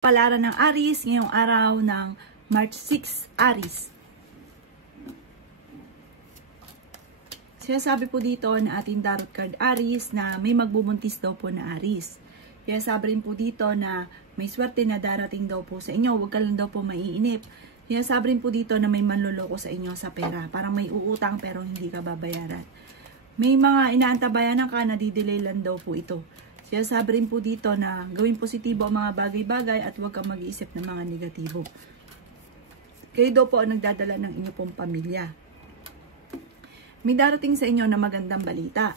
Palaran ng Aries ngayong araw ng March 6, Aries. Sinasabi po dito na ating tarot card Aries na may magbubuntis daw po na Aries. Sinasabi rin po dito na may swerte na darating daw po sa inyo. Huwag ka lang daw po maiinip. Sinasabi rin po dito na may manloloko sa inyo sa pera. Parang may uutang pero hindi ka babayaran. May mga inaantabayanan ka na didelay lang daw po ito. Sinasabi rin po dito na gawin positibo ang mga bagay-bagay at huwag kang mag-iisip ng mga negatibo. Kayo daw po ang nagdadala ng inyong pong pamilya. May darating sa inyo na magandang balita.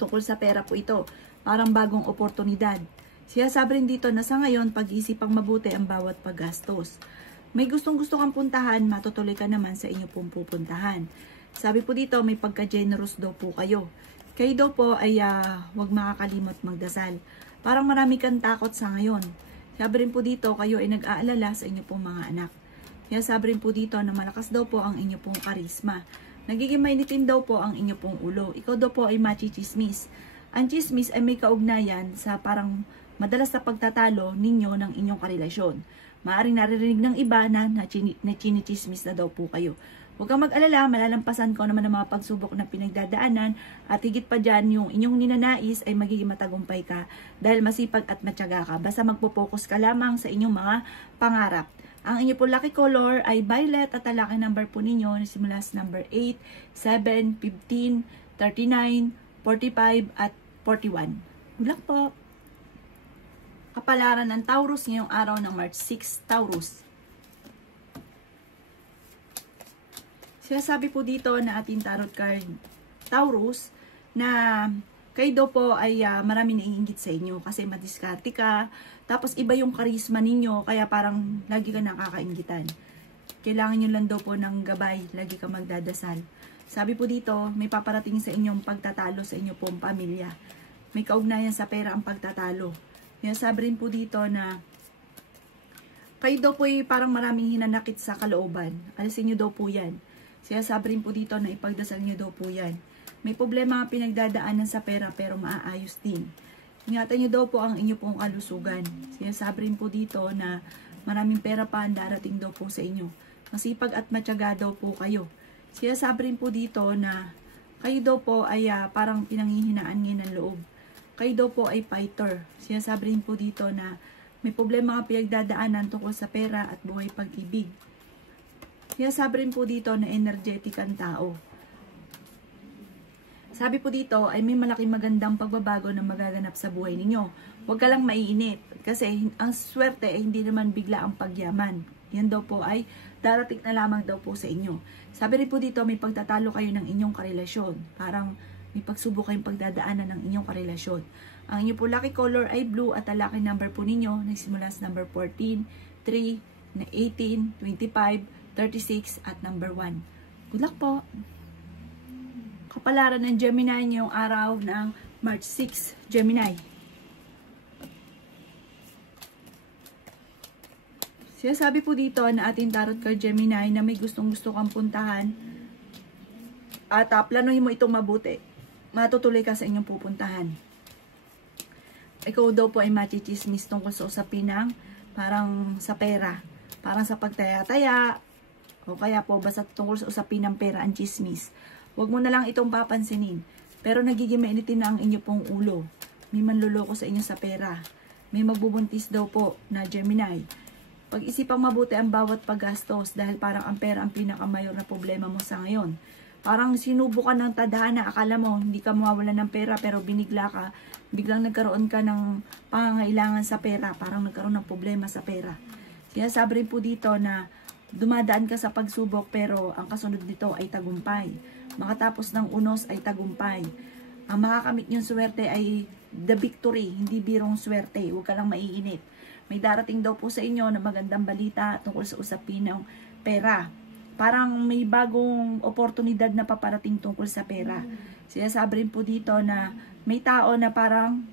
Tungkol sa pera po ito, parang bagong oportunidad. Sinasabi rin dito na sa ngayon, pag-iisipang mabuti ang bawat paggastos. May gustong-gusto kang puntahan, matutuloy ka naman sa inyong pong pupuntahan. Sabi po dito, may pagka-generous daw po kayo. Kayo daw po ay huwag makakalimot magdasal. Parang marami kang takot sa ngayon. Sabi rin po dito, kayo ay nag-aalala sa inyo pong mga anak. Kaya sabi rin po dito na malakas daw po ang inyo pong karisma. Nagiging mainitin daw po ang inyo pong ulo. Ikaw daw po ay machichismis. Ang chismis ay may kaugnayan sa parang madalas na pagtatalo ninyo ng inyong karelasyon. Maaring naririnig ng iba na chinichismis na daw po kayo. Huwag kang mag-alala, malalampasan ko naman ang mga pagsubok na pinagdadaanan at higit pa dyan, yung inyong ninanais ay magiging matagumpay ka dahil masipag at matyaga ka. Basta magpo-focus ka lamang sa inyong mga pangarap. Ang inyong po lucky color ay violet at ang lucky number po ninyo na simula sa number 8, 7, 15, 39, 45 at 41. Good luck po! Kapalaran ng Taurus ngayong araw ng March 6, Taurus. Sinasabi po dito na ating tarot card Taurus na kayo daw po ay marami naiinggit sa inyo kasi madiskarte ka. Tapos iba yung karisma ninyo kaya parang lagi ka nakakainggitan. Kailangan nyo lang daw po ng gabay, lagi ka magdadasal. Sabi po dito, may paparating sa inyong pagtatalo sa inyo pong pamilya. May kaugnayan sa pera ang pagtatalo. Sabi rin po dito na kayo daw po ay parang maraming hinanakit sa kalooban. Alisin nyo daw po yan. Sinasabi rin po dito na ipagdasal nyo daw po yan. May problema ang pinagdadaanan sa pera pero maaayos din. Ingatan nyo daw po ang inyo pong kalusugan. Sinasabi rin po dito na maraming pera pa ang darating daw po sa inyo. Masipag at matyaga daw po kayo. Sinasabi rin po dito na kayo daw po ay parang pinanghihinaan ngayon ng loob. Kayo daw po ay fighter. Sinasabi rin po dito na may problema ang pinagdadaanan tungkol sa pera at buhay pag-ibig. Sinasabi rin po dito na energetic ang tao. Sabi po dito ay may malaking magandang pagbabago na magaganap sa buhay ninyo. Huwag ka lang maiinip kasi ang swerte ay hindi naman bigla ang pagyaman. Yan daw po ay darating na lamang daw po sa inyo. Sabi rin po dito may pagtatalo kayo ng inyong karelasyon. Parang may pagsubok kayong pagdadaanan ng inyong karelasyon. Ang inyong po lucky color ay blue at ang lucky number po ninyo nagsimula sa number 14, 3, 18, 25, 36 at number 1. Good luck po! Kapalaran ng Gemini ngayong araw ng March 6, Gemini. Sinasabi po dito na ating tarot card Gemini na may gustong-gusto kang puntahan at planuhin mo itong mabuti. Matutuloy ka sa inyong pupuntahan. Ikaw daw po ay machichismis tungkol sa usapin ng parang sa pera. Parang sa pagtaya-taya. O kaya po basta tungkol sa usapin ng pera ang chismis. Huwag mo na lang itong papansinin. Pero nagiging mainitin na ang inyo pong ulo. May manloloko sa inyo sa pera. May magbubuntis daw po na Gemini. Pag-isipang mabuti ang bawat paggastos dahil parang ang pera ang pinakamayor na problema mo sa ngayon. Parang sinubo ka ng tadhana, akala mo hindi ka mawawalan ng pera pero binigla ka. Biglang nagkaroon ka ng pangangailangan sa pera. Parang nagkaroon ng problema sa pera. Sinasabi rin po dito na dumadaan ka sa pagsubok pero ang kasunod nito ay tagumpay. Makatapos ng unos ay tagumpay. Ang makakamit niyong swerte ay the victory, hindi birong swerte. Huwag ka lang maiinip. May darating daw po sa inyo na magandang balita tungkol sa usapin ng pera. Parang may bagong oportunidad na paparating tungkol sa pera. Sinasabi rin po dito na may tao na parang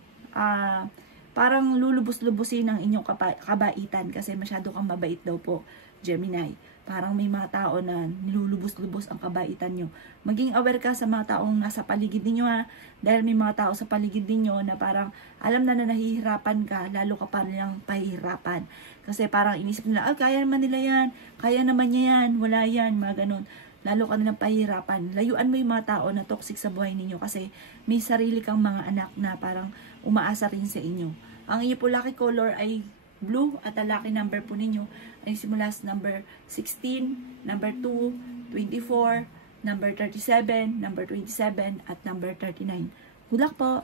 parang lulubos-lubusin ang inyong kabaitan kasi masyado kang mabait daw po, Gemini. Parang may mga tao na nilulubos-lubos ang kabaitan nyo. Maging aware ka sa mga taong nasa paligid ninyo ha. Dahil may mga tao sa paligid ninyo na parang alam na nahihirapan ka, lalo ka pa nilang pahihirapan. Kasi parang inisip nila, kaya naman nila yan, kaya naman niya yan, wala yan, mga ganun. Lalo ka nilang pahihirapan. Layuan mo yung mga tao na toxic sa buhay ninyo kasi may sarili kang mga anak na parang umaasa rin sa inyo. Ang inyo po lucky color ay blue at ang lucky number po ninyo ay simula sa number 16, number 2, 24, number 37, number 27, at number 39. Good luck po!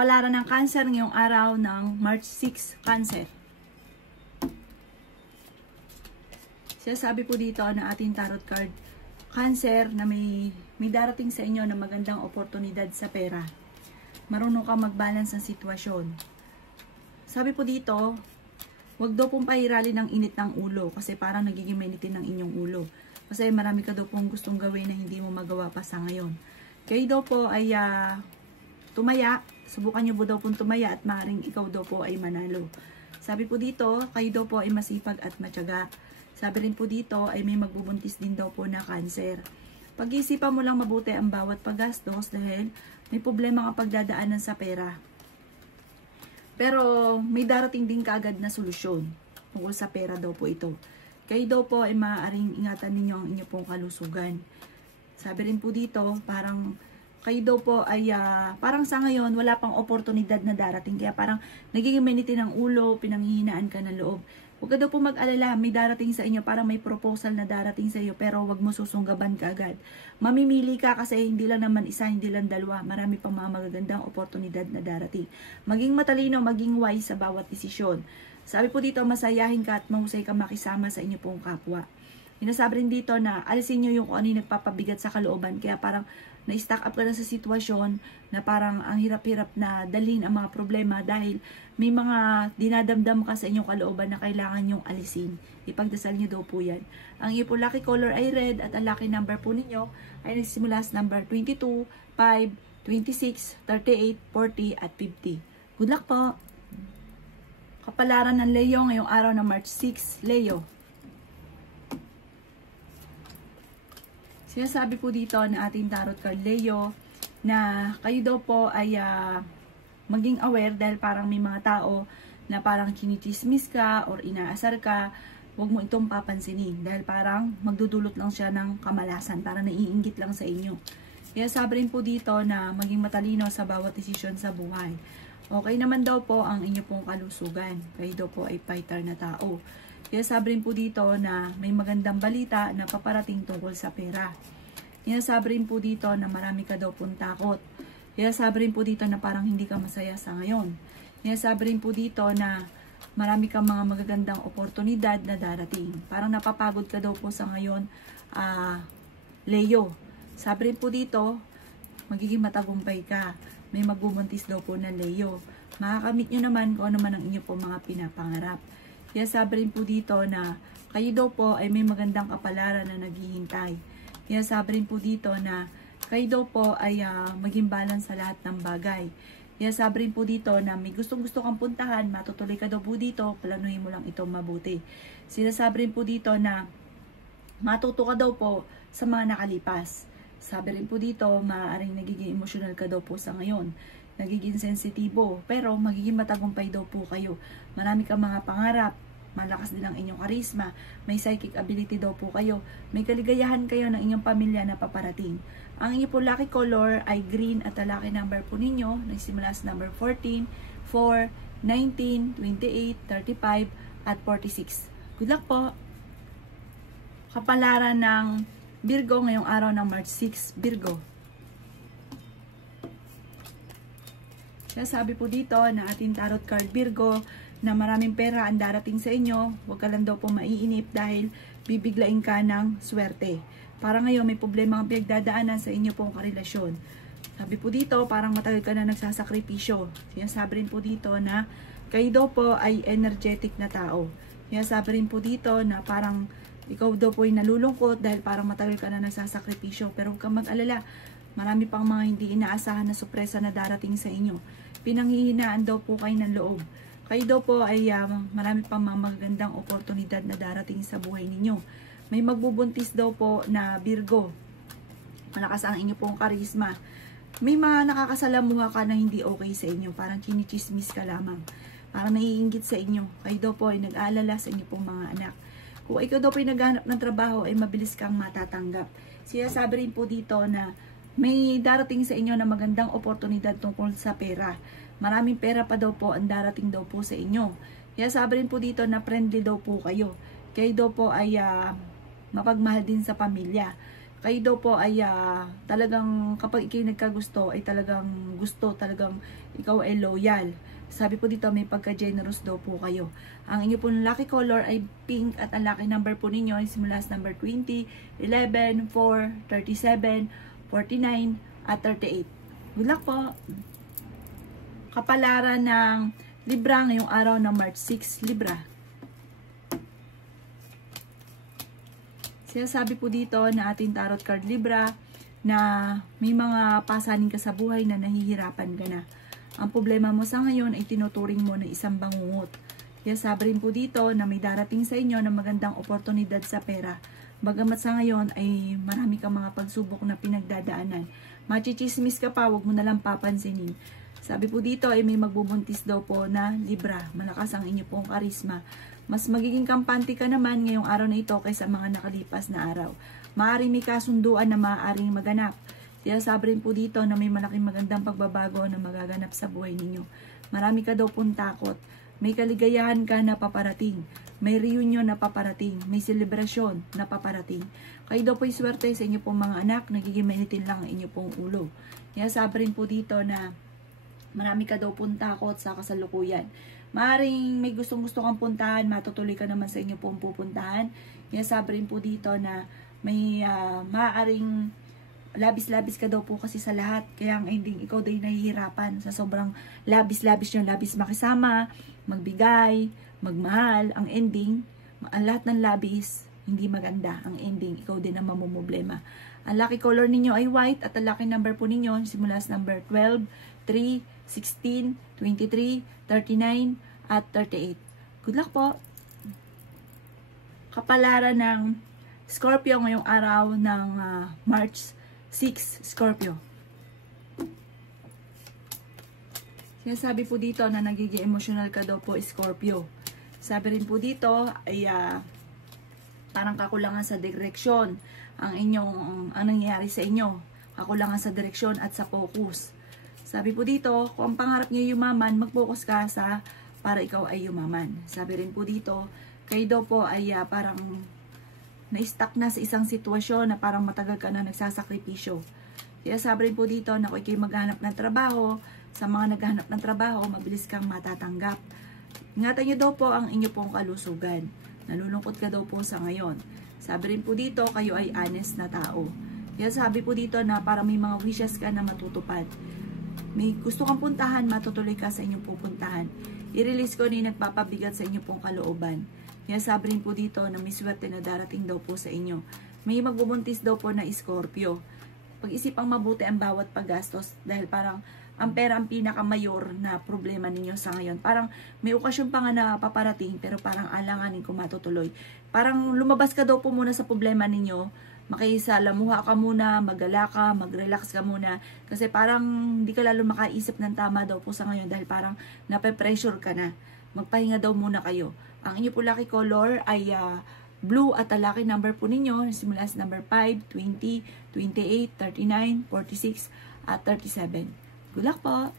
Palaran ng Cancer ngayong araw ng March 6, Cancer. Sinasabi po dito na ating tarot card, Cancer, na may darating sa inyo na magandang oportunidad sa pera. Marunong ka mag-balance ng sitwasyon. Sabi po dito, wag daw pong pahiralin ng init ng ulo kasi parang nagiging mainitin ng inyong ulo. Kasi marami ka daw pong gustong gawin na hindi mo magawa pa sa ngayon. Kayo daw po ay tumaya. Subukan nyo po daw pong tumaya at maaaring ikaw daw po ay manalo. Sabi po dito, kayo daw po ay masipag at matyaga. Sabi rin po dito ay may magbubuntis din daw po na Cancer. Pag-iisipan mo lang mabuti ang bawat paggastos dahil may problema ka pagdadaanan sa pera. Pero may darating din kaagad na solusyon tungkol sa pera daw po ito. Kayo daw po ay maaaring ingatan ninyo ang inyo pong kalusugan. Sabi rin po dito, parang kayo daw po ay parang sa ngayon wala pang oportunidad na darating. Kaya parang nagiging mainitin ng ulo, pinanghihinaan ka ng loob. Huwag ka daw po mag-alala, may darating sa inyo, parang may proposal na darating sa iyo, pero wag mo susunggaban ka agad. Mamimili ka kasi hindi lang naman isa, hindi lang dalawa, marami pang mga magagandang oportunidad na darating. Maging matalino, maging wise sa bawat desisyon. Sabi po dito, masayahin ka at mahusay ka makisama sa inyo pong kapwa. Sinasabi rin dito na alisin nyo yung kung ano yung nagpapabigat sa kalooban, kaya parang na-stack up ka na sa sitwasyon na parang ang hirap-hirap na dalhin ang mga problema dahil may mga dinadamdam ka sa inyong kalooban na kailangan nyong alisin. Ipagdasal nyo daw po yan. Ang iyo po lucky color ay red at ang lucky number po ninyo ay nagsimula sa number 22, 5, 26, 38, 40 at 50. Good luck po! Kapalaran ng Leo ngayong araw ng March 6, Leo. Sinasabi po dito na ating tarot card Leo na kayo daw po ay maging aware dahil parang may mga tao na parang chinichismis ka or inaasar ka, huwag mo itong papansinin dahil parang magdudulot lang siya ng kamalasan, parang naiinggit lang sa inyo. Kaya sabi rin po dito na maging matalino sa bawat desisyon sa buhay. Okay naman daw po ang inyo pong kalusugan, kayo daw po ay fighter na tao. Kaya sabi rin po dito na may magandang balita na paparating tungkol sa pera. Kaya sabi rin po dito na marami ka daw pong takot. Kaya sabi rin po dito na parang hindi ka masaya sa ngayon. Kaya sabi rin po dito na marami kang mga magagandang oportunidad na darating. Parang napapagod ka daw po sa ngayon, Leo. Sabi rin po dito, magiging matagumpay ka. May magbubuntis daw po na Leo. Makakamit nyo naman kung ano man ang inyo po mga pinapangarap. Kaya sabi rin po dito na kayo daw po ay may magandang kapalaran na naghihintay. Kaya sabi rin po dito na kayo daw po ay maging balance sa lahat ng bagay. Kaya sabi rin po dito na may gustong-gusto kang puntahan, matutuloy ka daw po dito, planuhin mo lang ito mabuti. Sinasabi rin po dito na matuto ka daw po sa mga nakalipas. Sabi rin po dito, maaaring nagiging emotional ka daw po sa ngayon. Nagiging sensitibo, pero magiging matagumpay daw po kayo. Marami kang mga pangarap, malakas din ang inyong karisma, may psychic ability daw po kayo, may kaligayahan kayo ng inyong pamilya na paparating. Ang inyo po lucky color ay green at ang lucky number po ninyo, nagsimula sa number 14, 4, 19, 28, 35, at 46. Good luck po! Kapalaran ng Virgo ngayong araw ng March 6, Virgo. Kaya sabi po dito na ating tarot card Virgo na maraming pera ang darating sa inyo, huwag ka lang daw po maiinip dahil bibiglain ka ng swerte. Para ngayon may problema ang pinagdadaanan sa inyo pong karelasyon. Sabi po dito parang matagal ka na nagsasakripisyo. Kaya sabi rin po dito na kayo daw po ay energetic na tao. Kaya sabi rin po dito na parang ikaw daw po ay nalulungkot dahil parang matagal ka na nagsasakripisyo. Pero huwag kang mag-alala. Marami pang mga hindi inaasahan na sorpresa na darating sa inyo. pinanghihinaan daw po kayo ng loob. Kayo daw po ay marami pang mga magagandang oportunidad na darating sa buhay ninyo. May magbubuntis daw po na Virgo. Malakas ang inyo pong karisma. May mga nakakasalamuha ka na hindi okay sa inyo. Parang chinichismis ka lamang. Parang naiinggit sa inyo. Kayo daw po ay nag-aalala sa inyo pong mga anak. Kung ikaw daw po ay naghahanap ng trabaho, ay mabilis kang matatanggap. Siya sabi rin po dito na may darating sa inyo na magandang oportunidad tungkol sa pera. Maraming pera pa daw po ang darating daw po sa inyo. Kaya sabi rin po dito na friendly daw po kayo. Kayo daw po ay mapagmahal din sa pamilya. Kayo daw po ay talagang kapag ikaw nagkagusto ay talagang gusto, talagang ikaw ay loyal. Sabi po dito may pagka-generous daw po kayo. Ang inyo po lucky color ay pink at ang lucky number po ninyo ay simula sa number 20, 11, 4, 37, 49 at 38. Good luck po! Kapalaran ng Libra ngayong araw ng March 6, Libra. Sinasabi po dito na ating tarot card Libra na may mga pasanin ka sa buhay na nahihirapan ka na. Ang problema mo sa ngayon ay tinuturing mo na isang bangungot. Kaya sabi rin po dito na may darating sa inyo na magandang oportunidad sa pera. Bagamat sa ngayon ay marami kang mga pagsubok na pinagdadaanan. Machichismis ka pa, huwag mo nalang papansinin. Sabi po dito ay may magbubuntis daw po na Libra. Malakas ang inyo pong karisma. Mas magiging kampante ka naman ngayong araw na ito kaysa mga nakalipas na araw. Maaaring may kasunduan na maaaring maganap. Kaya sabi rin po dito na may malaking magandang pagbabago na magaganap sa buhay ninyo. Marami ka daw pong takot. May kaligayahan ka na paparating. May reunion na paparating. May selebrasyon na paparating. Kayo daw po'y swerte sa inyo pong mga anak. Nagiging mainitin lang ang inyo pong ulo. Kaya sabi rin po dito na marami ka daw pong takot sa kasalukuyan. Maaring may gustong-gusto kang puntahan, matutuloy ka naman sa inyo pong pupuntahan. Kaya sabi rin po dito na may maaaring labis-labis ka daw po kasi sa lahat. Kaya ang ending, ikaw daw nahihirapan sa sobrang labis-labis nyo. Labis makisama, magbigay, magmahal. Ang ending, ang lahat ng labis, hindi maganda. Ang ending, ikaw din ang mamumblema. Ang lucky color ninyo ay white at ang lucky number po ninyo simula sa number 12, 3, 16, 23, 39, at 38. Good luck po! Kapalaran ng Scorpio ngayong araw ng March 6, Scorpio. Sinasabi po dito na nagiging emotional ka daw po, Scorpio. Sabi rin po dito ay parang kakulangan sa direksyon ang nangyayari sa inyo. Kakulangan sa direksyon at sa focus. Sabi po dito, kung ang pangarap niyo yumaman, mag-focus ka sa para ikaw ay yumaman. Sabi rin po dito, kayo daw po ay parang na-stuck na sa isang sitwasyon na parang matagal ka na nagsasakripisyo. Kaya sabi rin po dito na kung kayo maghanap ng trabaho, sa mga naghahanap ng trabaho, mabilis kang matatanggap. Ingatan niyo daw po ang inyo pong kalusugan. Nalulungkot ka daw po sa ngayon. Sabi rin po dito, kayo ay honest na tao. Kaya sabi po dito na parang may mga wishes ka na matutupad. May gusto kang puntahan, matutuloy ka sa inyong pupuntahan. I-release ko na nagpapabigat sa inyong pong kalooban. Kaya sabi rin po dito na may swerte na darating daw po sa inyo. May magbubuntis daw po na Scorpio. Pag-isipang mabuti ang bawat paggastos dahil parang ang pera ang pinakamayor na problema ninyo sa ngayon. Parang may okasyon pa nga na paparating pero parang alanganin kung matutuloy. Parang lumabas ka daw po muna sa problema ninyo. Makisalamuha ka muna, magala ka, mag-relax ka muna. Kasi parang hindi ka lalo makaisip ng tama daw po sa ngayon dahil parang nape-pressure ka na. Magpahinga daw muna kayo. Ang inyo po lucky color ay blue at ang lucky number po ninyo simula sa number 5, 20, 28, 39, 46 at 37. Good luck po!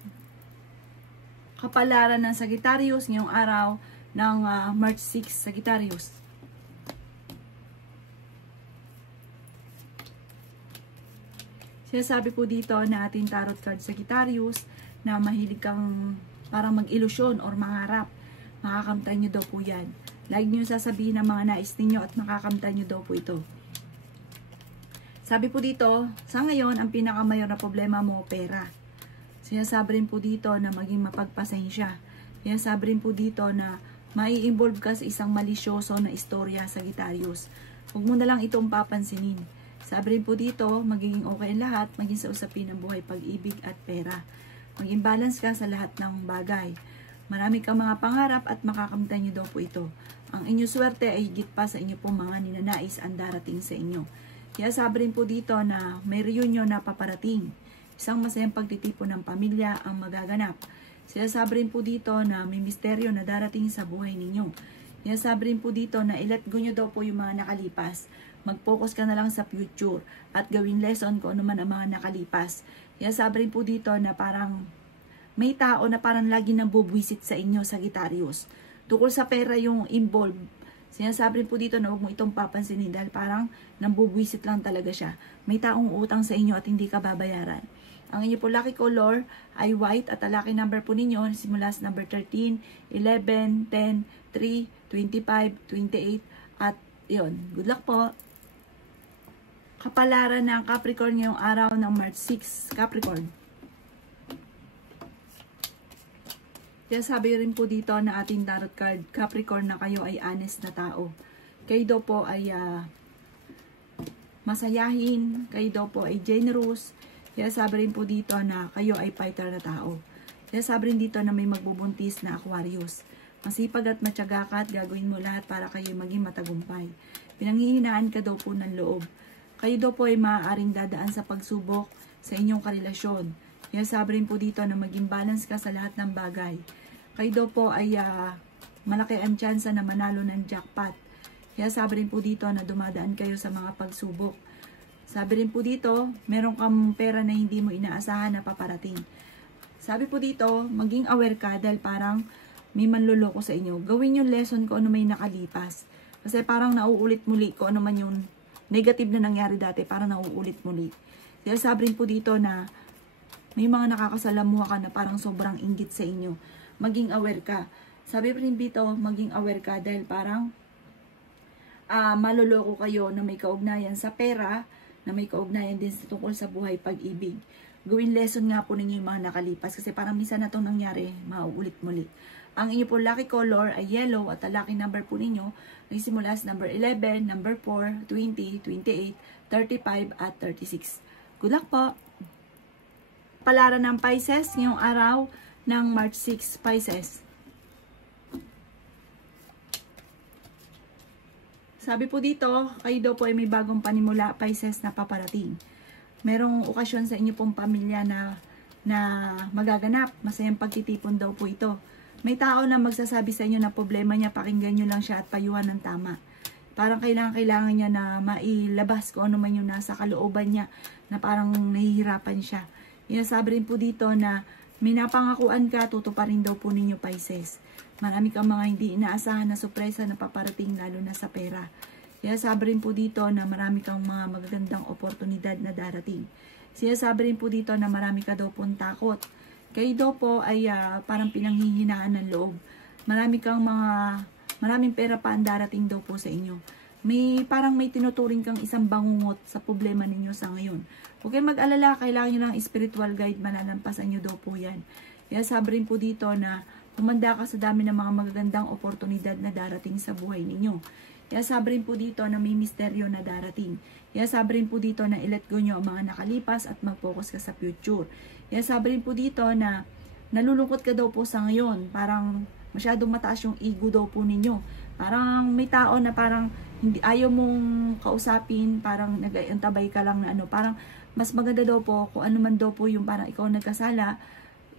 Kapalaran ng Sagittarius ngayong araw ng March 6, Sagittarius. Sinasabi po dito na ating tarot card Sagittarius na mahilig kang parang mag-ilusyon or mangarap. Makakamtan nyo daw po yan. Lagi nyo sasabihin ang mga nais ninyo at makakamtan nyo daw po ito. Sabi po dito, sa ngayon, ang pinakamayor na problema mo, pera. Sinasabi rin po dito na maging mapagpasensya. Sinasabi rin po dito na mai-involve ka sa isang malisyoso na istorya, Sagittarius. Huwag mo na lang itong papansinin. Sabi rin po dito, magiging okay ang lahat, maging sa usapin ng buhay, pag-ibig at pera. Maging balance ka sa lahat ng bagay. Marami kang mga pangarap at makakamtan nyo daw po ito. Ang inyong swerte ay higit pa sa inyo pong mga ninanais ang darating sa inyo. Kaya sabi rin po dito na may reunion na paparating. Isang masayang pagtitipon ng pamilya ang magaganap. Sinasabi rin po dito na may misteryo na darating sa buhay ninyo. Sinasabi rin po dito na i-let go nyo daw po yung mga nakalipas. Mag-focus ka na lang sa future at gawin lesson kung ano man ang mga nakalipas. Sinasabi rin po dito na parang may tao na parang lagi nang bubwisit sa inyo, Sagittarius. Tukol sa pera yung involved. Sinasabi rin po dito na huwag mo itong papansinin dahil parang nambubwisit lang talaga siya. May taong utang sa inyo at hindi ka babayaran. Ang inyo po lucky color ay white at ang lucky number po ninyo simula sa number 13, 11, 10, 3, 25, 28 at yun. Good luck po. Kapalaran ng Capricorn ngayong araw ng March 6, Capricorn. Kaya sabi rin po dito na ating tarot card, Capricorn, na kayo ay honest na tao. Kayo daw po ay masayahin, kayo daw po ay generous. Kaya sabi rin po dito na kayo ay fighter na tao. Kaya sabi rin dito na may magbubuntis na Aquarius. Masipag at matyaga ka at gagawin mo lahat para kayo maging matagumpay. Pinanghihinaan ka daw po ng loob. Kayo daw po ay maaaring dadaan sa pagsubok sa inyong karelasyon. Kaya sabi rin po dito na maging balance ka sa lahat ng bagay. Kayo daw po ay malaki ang tsansa na manalo ng jackpot. Kaya sabi rin po dito na dumadaan kayo sa mga pagsubok. Sabi rin po dito, meron kang pera na hindi mo inaasahan na paparating. Sabi po dito, maging aware ka dahil parang may manloloko sa inyo. Gawin yung lesson kung ano may nakalipas. Kasi parang nauulit muli kung ano man yung negative na nangyari dati, parang nauulit muli. Kaya sabi rin po dito na may mga nakakasalamuha ka na parang sobrang inggit sa inyo. Maging aware ka. Sabi rin dito, maging aware ka dahil parang maloloko kayo na may kaugnayan sa pera, na may kaugnayan din sa tungkol sa buhay pag-ibig. Gawin lesson nga po ninyo yung mga nakalipas kasi parang minsan na itong nangyari, mauulit muli. Ang inyo po lucky color ay yellow at ang lucky number po ninyo ay simula sa number 11, number 4, 20, 28, 35 at 36. Good luck po! Palaran ng Pisces ngayong araw ng March 6, Pisces. Sabi po dito, kayo daw po ay may bagong panimula, Pisces, na paparating. Merong okasyon sa inyo pong pamilya na magaganap. Masayang pagtitipon daw po ito. May tao na magsasabi sa inyo na problema niya, pakinggan nyo lang siya at payuhan ng tama. Parang kailangan niya na mailabas kung ano man yung nasa kalooban niya na parang nahihirapan siya. Sabi rin po dito na may napangakuan ka, tutuparin daw po ninyo, Pisces. Marami kang mga hindi inaasahan na sorpresa na paparating lalo na sa pera. Kaya sabi rin po dito na marami kang mga magagandang oportunidad na darating. Sabi rin po dito na marami ka daw pong takot. Kayo daw po ay parang pinanghihinaan ng loob. Maraming pera pa ang darating daw po sa inyo. Parang may tinuturing kang isang bangungot sa problema ninyo sa ngayon. Huwag kayong mag-alala, kailangan nyo lang spiritual guide, malalampasan nyo daw po yan. Kaya sabi rin po dito na humanda ka sa dami ng mga magagandang oportunidad na darating sa buhay ninyo. Kaya sabi rin po dito na may misteryo na darating. Kaya sabi rin po dito na i-let go nyo ang mga nakalipas at mag-focus ka sa future. Kaya sabi rin po dito na nalulungkot ka daw po sa ngayon. Parang masyadong mataas yung ego daw po ninyo. Parang may tao na parang hindi ayaw mong kausapin, parang nag-antabay ka lang na parang mas maganda daw po kung ano man daw po yung parang ikaw nagkasala,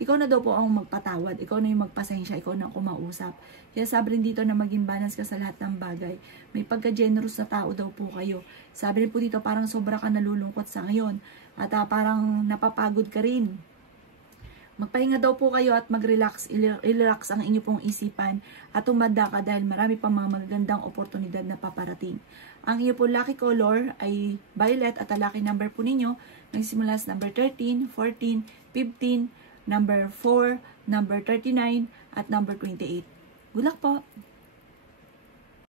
ikaw na daw po ang magpatawad, ikaw na yung magpasensya, ikaw na ang kumausap. Kaya sabi rin dito na maging balance ka sa lahat ng bagay. May pagka-generous na tao daw po kayo. Sabi rin po dito parang sobra ka nalulungkot sa ngayon at parang napapagod ka rin. Magpahinga daw po kayo at mag-relax, i-relax ang inyo pong isipan at umanda ka dahil marami pang mga magagandang oportunidad na paparating. Ang inyo po lucky color ay violet at ang lucky number po ninyo nagsimula sa number 13, 14, 15, number 4, number 39 at number 28. Good luck po!